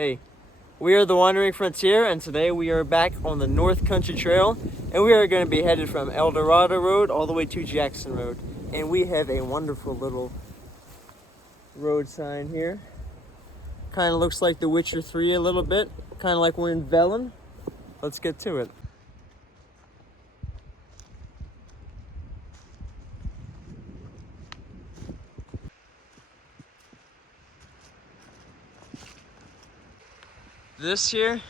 Hey, we are the Wandering Frontier, and today we are back on the North Country Trail, and we are going to be headed from Eldorado Road all the way to Jackson Road. And we have a wonderful little road sign here. Kind of looks like The Witcher 3 a little bit, kind of like we're in Velen. Let's get to it. This here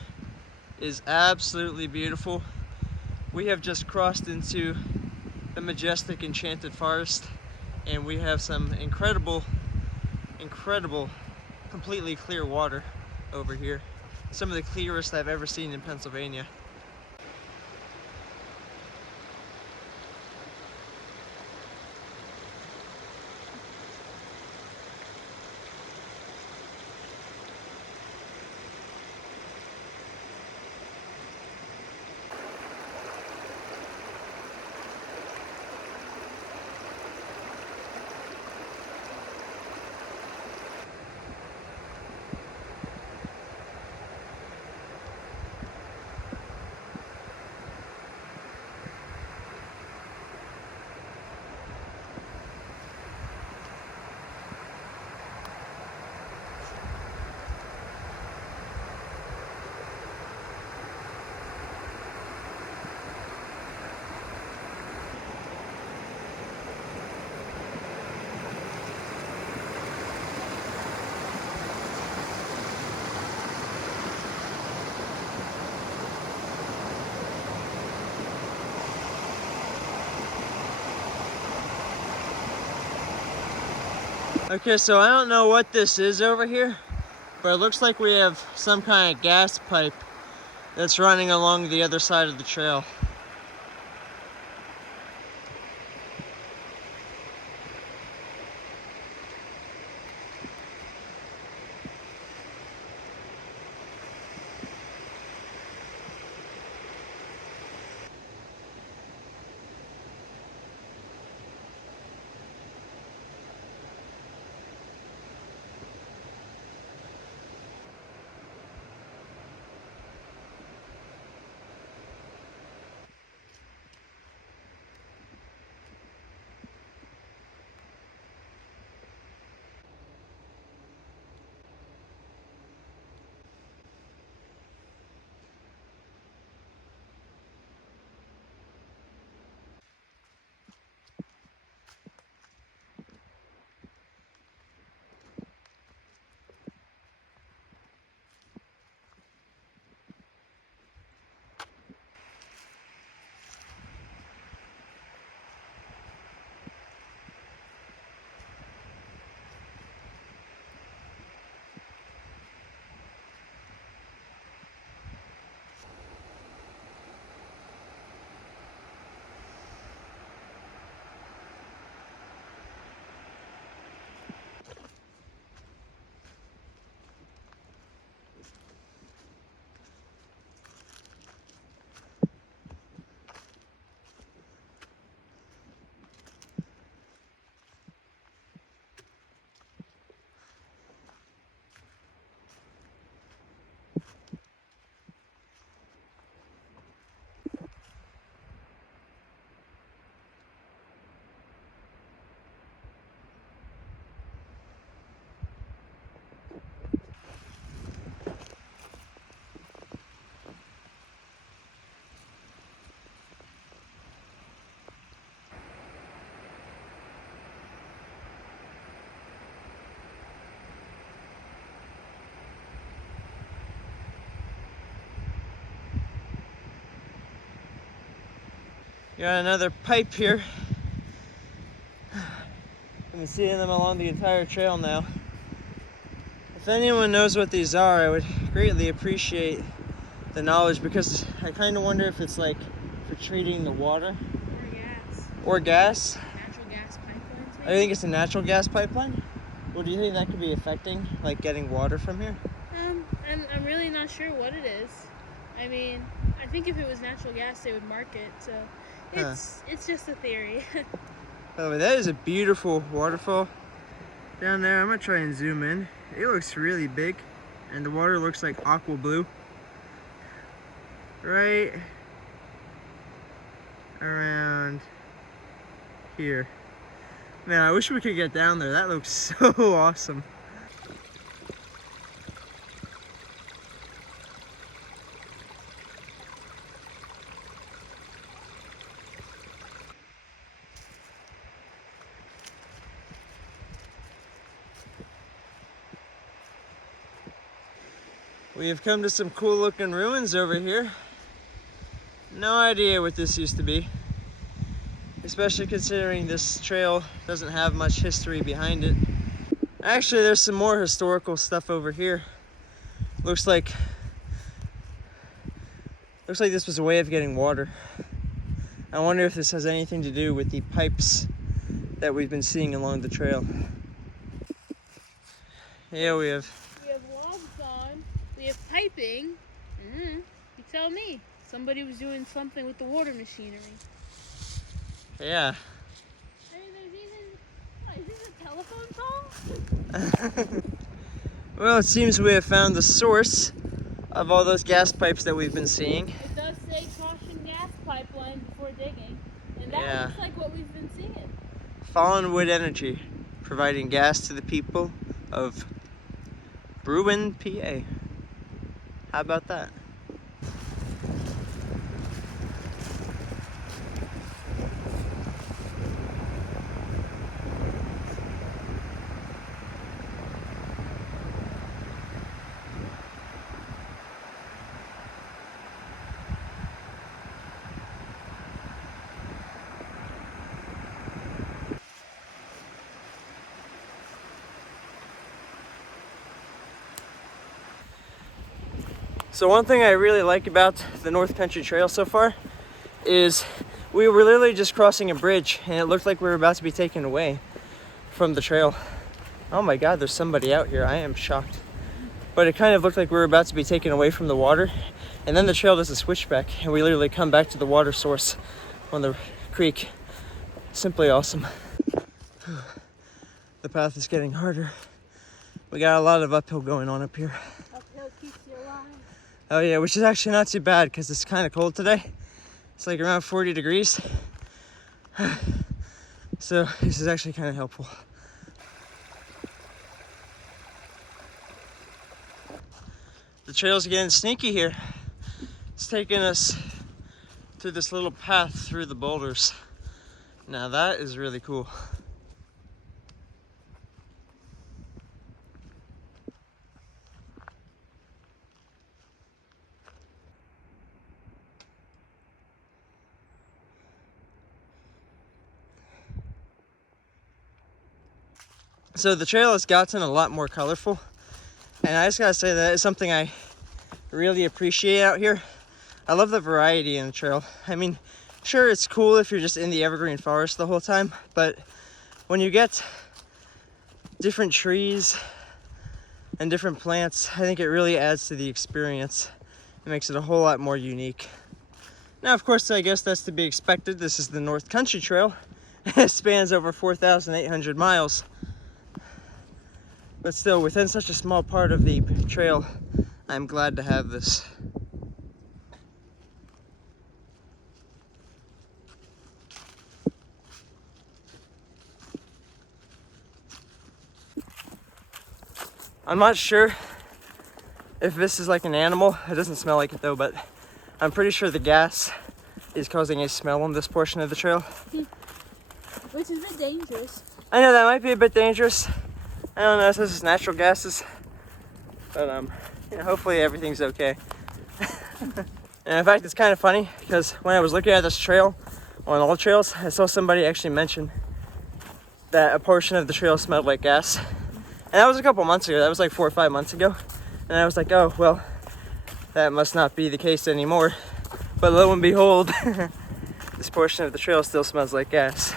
is absolutely beautiful. We have just crossed into the majestic enchanted forest, and we have some incredible, completely clear water over here. Some of the clearest I've ever seen in Pennsylvania. Okay, so I don't know what this is over here, but it looks like we have some kind of gas pipe that's running along the other side of the trail. Got another pipe here. I've been seeing them along the entire trail now. If anyone knows what these are, I would greatly appreciate the knowledge, because I kind of wonder if it's like for treating the water. Or gas. Natural gas pipelines, maybe? I think it's a natural gas pipeline. Well, do you think that could be affecting, like, getting water from here? I'm really not sure what it is. I mean, I think if it was natural gas, they would mark it, so it's just a theory. By the way, that is a beautiful waterfall down there. I'm gonna try and zoom in. It looks really big. And the water looks like aqua blue. Right around here. Man, I wish we could get down there. That looks so awesome. We have come to some cool looking ruins over here. No idea what this used to be, especially considering this trail doesn't have much history behind it. Actually, there's some more historical stuff over here. Looks like this was a way of getting water. I wonder if this has anything to do with the pipes that we've been seeing along the trail. Yeah, we have logs on. We have piping. You tell me. Somebody was doing something with the water machinery. Yeah. I mean, there's even... is this a telephone pole? Well, it seems we have found the source of all those gas pipes that we've been seeing. It does say caution gas pipeline before digging. And that looks like what we've been seeing. Fallen wood energy, providing gas to the people of Bruin, PA. How about that? So one thing I really like about the North Country Trail so far is we were literally just crossing a bridge and it looked like we were about to be taken away from the trail. Oh my God, there's somebody out here. I am shocked. But it kind of looked like we were about to be taken away from the water, and then the trail does a switchback and we literally come back to the water source on the creek. Simply awesome. The path is getting harder. We got a lot of uphill going on up here. Uphill keeps you alive. Oh yeah, which is actually not too bad because it's kind of cold today. It's like around 40 degrees. So this is actually kind of helpful. The trail's getting sneaky here. It's taking us to this little path through the boulders. Now that is really cool. So the trail has gotten a lot more colorful, and I just gotta say that is something I really appreciate out here. I love the variety in the trail. I mean, sure, it's cool if you're just in the Evergreen forest the whole time, but when you get different trees and different plants, I think it really adds to the experience. It makes it a whole lot more unique. Now, of course, I guess that's to be expected. This is the North Country Trail. It spans over 4,800 miles. But still, within such a small part of the trail, I'm glad to have this. I'm not sure if this is like an animal. It doesn't smell like it though, but I'm pretty sure the gas is causing a smell on this portion of the trail. Which is a bit dangerous. I know that might be a bit dangerous. I don't know if this is natural gases, but you know, hopefully everything's okay. And in fact, it's kind of funny because when I was looking at this trail on all trails, I saw somebody actually mention that a portion of the trail smelled like gas. And that was a couple months ago. That was like 4 or 5 months ago. And I was like, oh, well, that must not be the case anymore. But lo and behold, this portion of the trail still smells like gas.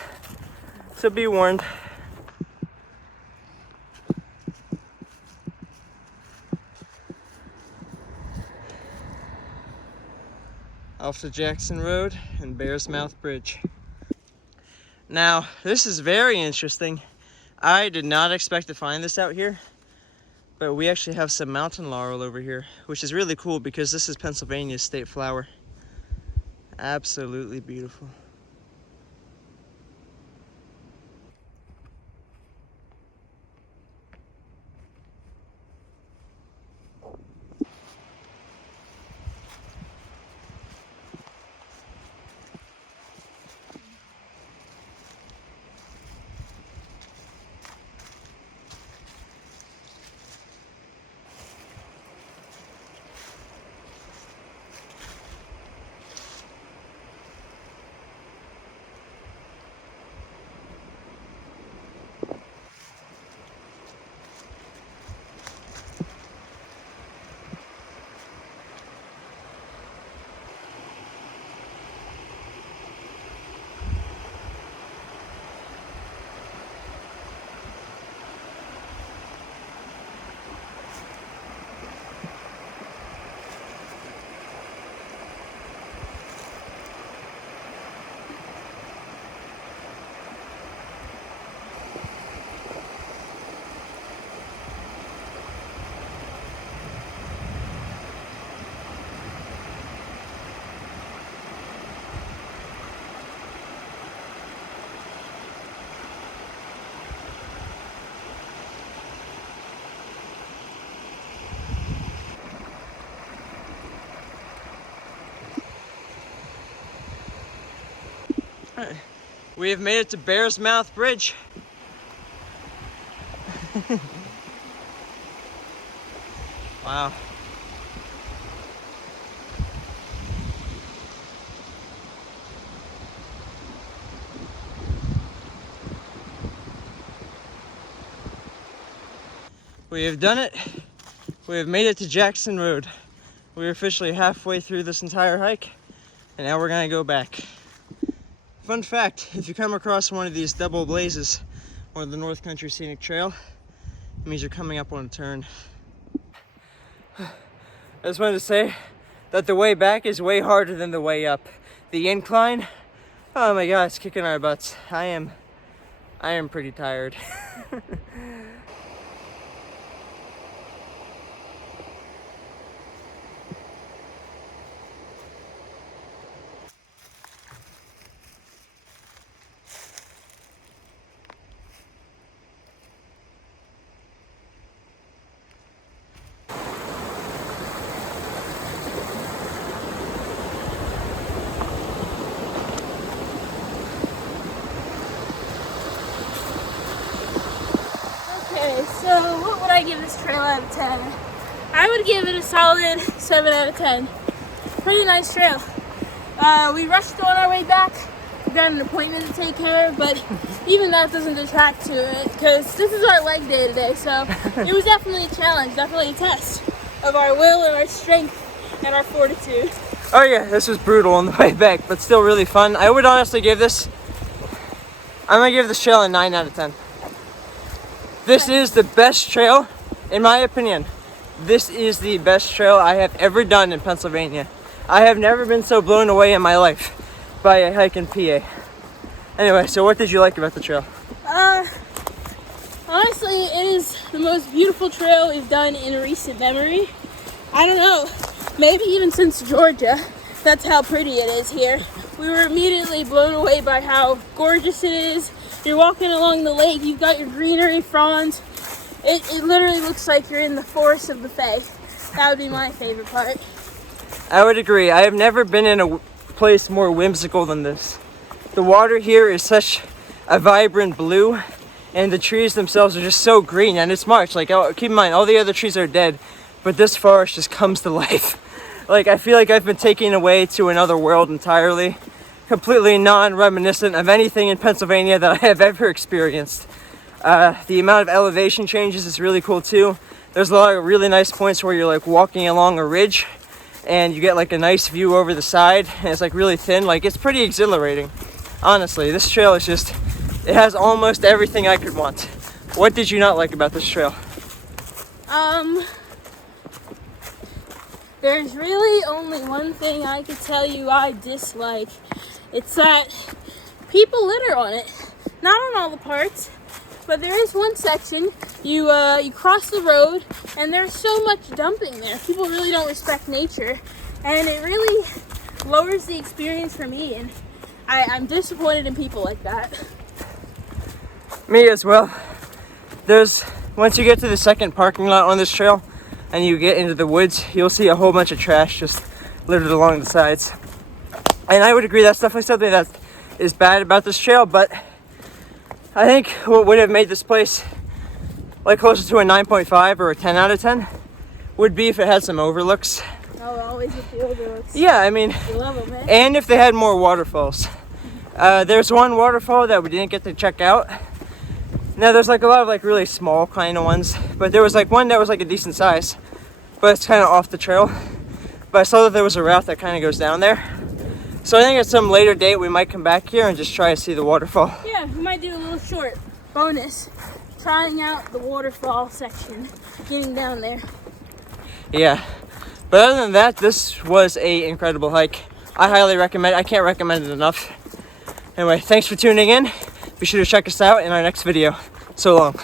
So be warned. Off to Jackson Road and Bears Mouth Bridge. Now, this is very interesting. I did not expect to find this out here, But we actually have some mountain laurel over here, which is really cool because this is Pennsylvania's state flower. Absolutely beautiful. Alright, we have made it to Bear's Mouth Bridge. Wow. We have done it. We have made it to Jackson Road. We're officially halfway through this entire hike, and now we're gonna go back. Fun fact, if you come across one of these double blazes or the North Country Scenic Trail, it means you're coming up on a turn. I just wanted to say that the way back is way harder than the way up. The incline, oh my god, it's kicking our butts. I am pretty tired. Okay, so what would I give this trail out of 10? I would give it a solid 7 out of 10. Pretty nice trail. We rushed on our way back. We got an appointment to take care of, but even that doesn't detract to it because this is our leg day today, so it was definitely a challenge, definitely a test of our will and our strength and our fortitude. Oh yeah, this was brutal on the way back, but still really fun. I would honestly give this, I'm gonna give this trail a 9 out of 10. This is the best trail, in my opinion. This is the best trail I have ever done in Pennsylvania. I have never been so blown away in my life by a hike in PA. Anyway, so what did you like about the trail? Honestly, it is the most beautiful trail we've done in recent memory. I don't know, maybe even since Georgia. That's how pretty it is here. We were immediately blown away by how gorgeous it is. You're walking along the lake, you've got your greenery, fronds. It literally looks like you're in the forest of the Fae. That would be my favorite part. I would agree. I have never been in a place more whimsical than this. The water here is such a vibrant blue, and the trees themselves are just so green, and it's March. Like, keep in mind, all the other trees are dead, but this forest just comes to life. Like, I feel like I've been taken away to another world entirely, completely non-reminiscent of anything in Pennsylvania that I have ever experienced. The amount of elevation changes is really cool too. There's a lot of really nice points where you're like walking along a ridge and you get like a nice view over the side, and it's like really thin. Like, it's pretty exhilarating. Honestly, this trail is just, it has almost everything I could want. What did you not like about this trail? There's really only one thing I could tell you I dislike. It's that people litter on it. Not on all the parts, but there is one section. You cross the road And there's so much dumping there. People really don't respect nature, and it really lowers the experience for me, and I'm disappointed in people like that. Me as well. Once you get to the second parking lot on this trail and you get into the woods, you'll see a whole bunch of trash just littered along the sides. And I would agree that's definitely something that is bad about this trail, but I think what would have made this place like closer to a 9.5 or a 10 out of 10 would be if it had some overlooks. Oh, always with the overlooks. Yeah, I mean, You love them, man. and if they had more waterfalls. There's one waterfall that we didn't get to check out. Now there's like a lot of like really small kind of ones, but there was like one that was like a decent size, but it's kind of off the trail. But I saw that there was a route that kind of goes down there. So I think at some later date we might come back here and just try to see the waterfall. Yeah, we might do a little short bonus, trying out the waterfall section, getting down there. Yeah, but other than that, this was a incredible hike. I highly recommend. I can't recommend it enough. Anyway, thanks for tuning in. Be sure to check us out in our next video. So long.